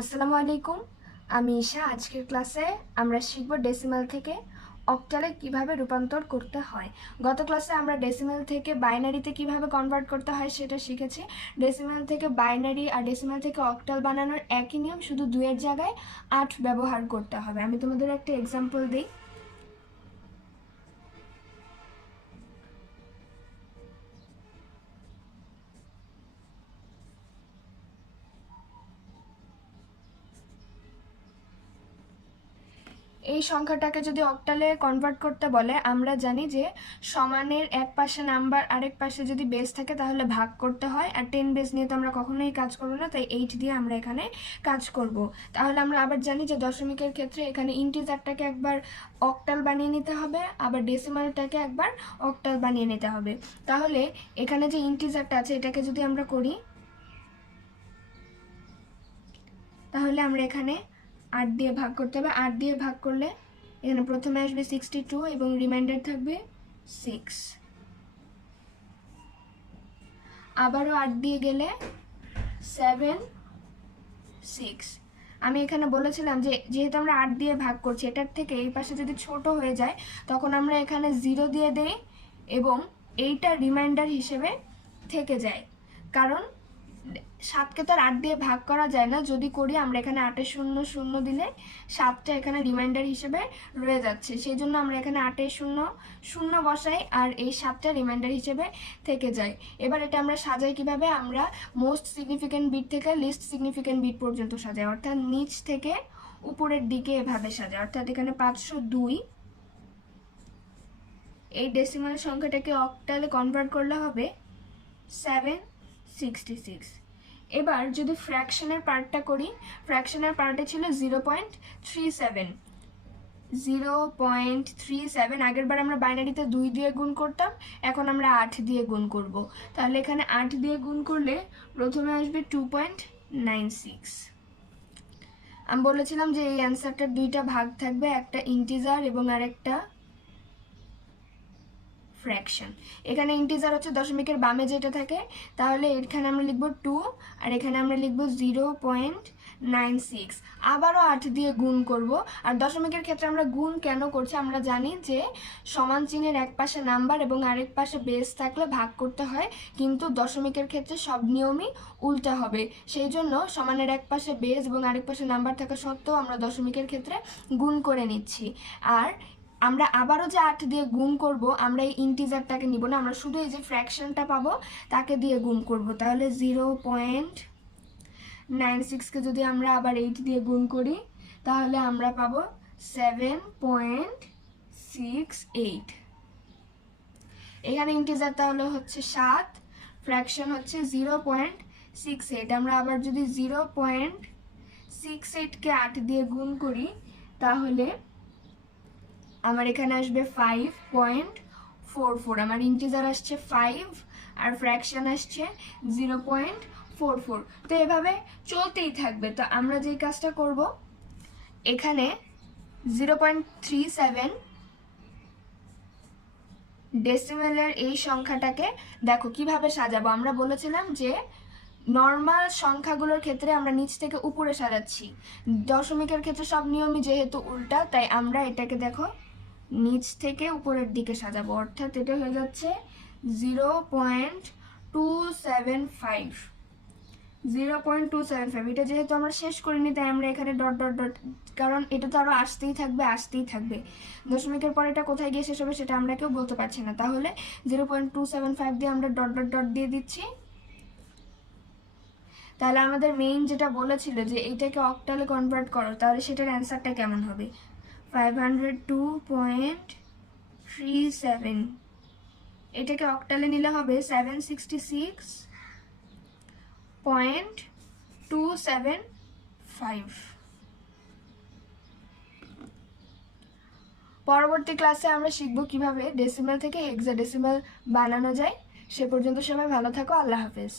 আসসালামু আলাইকুম, আমি ঈশা। আজকের ক্লাসে আমরা শিখব ডেসিমাল থেকে অক্টালে কিভাবে রূপান্তর করতে হয়। গত ক্লাসে আমরা ডেসিমাল থেকে বাইনারিতে কিভাবে কনভার্ট করতে হয় সেটা শিখেছি। ডেসিমাল থেকে বাইনারি আর ডেসিমাল থেকে অক্টাল বানানোর একই নিয়ম, শুধু 2-এর জায়গায় 8 ব্যবহার করতে হবে। আমি তোমাদের একটা এক্সাম্পল দিই। এই সংখ্যাটাকে যদি অক্টালে কনভার্ট করতে বলে, আমরা জানি যে সমানের এক পাশে নাম্বার আরেক পাশে যদি বেস থাকে তাহলে ভাগ করতে হয়, আর 10 বেস নিয়ে তো আমরা কখনোই কাজ করবো না, তাই 8 দিয়ে আমরা এখানে কাজ করব। তাহলে আমরা আবার জানি যে দশমিকের ক্ষেত্রে এখানে ইন্টিজারটাকে একবার অক্টাল বানিয়ে নিতে হবে, আবার ডেসিমালটাকে একবার অক্টাল বানিয়ে নিতে হবে। তাহলে এখানে যে ইন্টিজারটা আছে এটাকে যদি আমরা করি, তাহলে আমরা এখানে 8 দিয়ে ভাগ করতে হবে। 8 দিয়ে ভাগ করলে এখানে প্রথমে আসবে 62 এবং রিমাইন্ডার থাকবে 6। আবারও 8 দিয়ে গেলে 7 6। আমি এখানে বলেছিলাম যে যেহেতু আমরা 8 দিয়ে ভাগ করছি, এটার থেকে এই পাশে যদি ছোট হয়ে যায় তখন আমরা এখানে 0 দিয়ে দেই এবং এইটা রিমাইন্ডার হিসেবে থেকে যায়, কারণ 7কে তো আর 8 দিয়ে ভাগ করা যায় না। যদি করি আমরা এখানে 8-এ 0 0 দিলে 7টা এখানে রিমাইন্ডার হিসেবে রয়ে যাচ্ছে, সেই জন্য আমরা এখানে 8-এ 0 0 বসাই আর এই 7টা রিমাইন্ডার হিসেবে থেকে যায়। এবার এটা আমরা সাজাই কিভাবে, আমরা মোস্ট সিগনিফিক্যান্ট বিট থেকে লিস্ট সিগনিফিক্যান্ট বিট পর্যন্ত সাজাই, অর্থাৎ নিচ থেকে উপরের দিকে এভাবে সাজাই। অর্থাৎ এখানে 502, এই ডেসিমাল সংখ্যাটাকে অক্টালে কনভার্ট করলে হবে 766। এবার যদি ফ্র্যাকশনের পার্টটা করি, ফ্র্যাকশনের পার্টে ছিল 0.37। 0.37 আগের বার আমরা বাইনারিতে 2 দিয়ে গুণ করতাম, এখন আমরা 8 দিয়ে গুণ করব। তাহলে এখানে 8 দিয়ে গুণ করলে প্রথমে আসবে 2.96। আমি বলেছিলাম যে এই অ্যান্সারটার 2টা ভাগ থাকবে, একটা ইন্টিজার এবং আরেকটা ফ্র্যাকশন। এখানে ইন্টিজার হচ্ছে দশমিকের বামে যেটা থাকে, তাহলে এখানে আমরা লিখব 2 আর এখানে আমরা লিখব 0.96। আবারও 8 দিয়ে গুণ করব। আর দশমিকের ক্ষেত্রে আমরা গুণ কেন করছি, আমরা জানি যে সমান চিহ্নের এক পাশে নাম্বার এবং আরেক পাশে বেস থাকলে ভাগ করতে হয়, কিন্তু দশমিকের ক্ষেত্রে সব নিয়মই উল্টা হবে। সেই জন্য সমানের এক পাশে বেস এবং আরেক পাশে নাম্বার থাকা সত্ত্বেও আমরা দশমিকের ক্ষেত্রে গুণ করে নিচ্ছি। আর আমরা আবারও যে 8 দিয়ে গুণ করব, আমরা এই ইন্টিজারটাকে নিব না, আমরা শুধু এই যে ফ্র্যাকশনটা পাবো তাকে দিয়ে গুণ করব। তাহলে 0.96কে যদি আমরা আবার 8 দিয়ে গুণ করি তাহলে আমরা পাবো 7.68। এখানে ইন্টিজার তাহলে হচ্ছে 7, ফ্র্যাকশন হচ্ছে 0.68। আমরা আবার যদি 0.68কে 8 দিয়ে গুণ করি তাহলে আমার এখানে আসবে 5.44। আমার ইন্টিজার আসছে 5 আর ফ্র্যাকশন আসছে 0.44। তো এভাবে চলতেই থাকবে। তো আমরা যেই কাজটা করব, এখানে 0.37 ডেসিমেলের এই সংখ্যাটাকে দেখো কিভাবে সাজাবো। আমরা বলেছিলাম যে নর্মাল সংখ্যাগুলোর ক্ষেত্রে আমরা নিচ থেকে উপরে সাজাচ্ছি, দশমিকের ক্ষেত্রে সব নিয়মই যেহেতু উল্টা, তাই আমরা এটাকে দেখো নিচ থেকে উপরের দিকে সাজাবো। অর্থাৎ এটা হয়ে যাচ্ছে 0.275। 0.275 এটা যেহেতু আমরা শেষ করিনি তাই আমরা এখানে ডট ডট ডট, কারণ এটা তো আরো আসতেই থাকবে। দশমিকের পর এটা কোথায় গিয়ে শেষ হবে সেটা আমরা কেউ বলতে পারছি না। তাহলে 0.275 দিয়ে আমরা ডট ডট ডট দিয়ে দিচ্ছি। তাহলে আমাদের মেইন যেটা বলেছিল যে এইটাকে অক্টালে কনভার্ট করো, তাহলে সেটার অ্যান্সারটা কেমন হবে, 502.37। এটাকে অক্টালে নিলে হবে 766.275। পরবর্তী ক্লাসে আমরা শিখব কিভাবে ডেসিমাল থেকে হেক্সাডেসিমাল বানানো যায়। সে পর্যন্ত সবাই ভালো থাকো, আল্লাহ হাফেজ।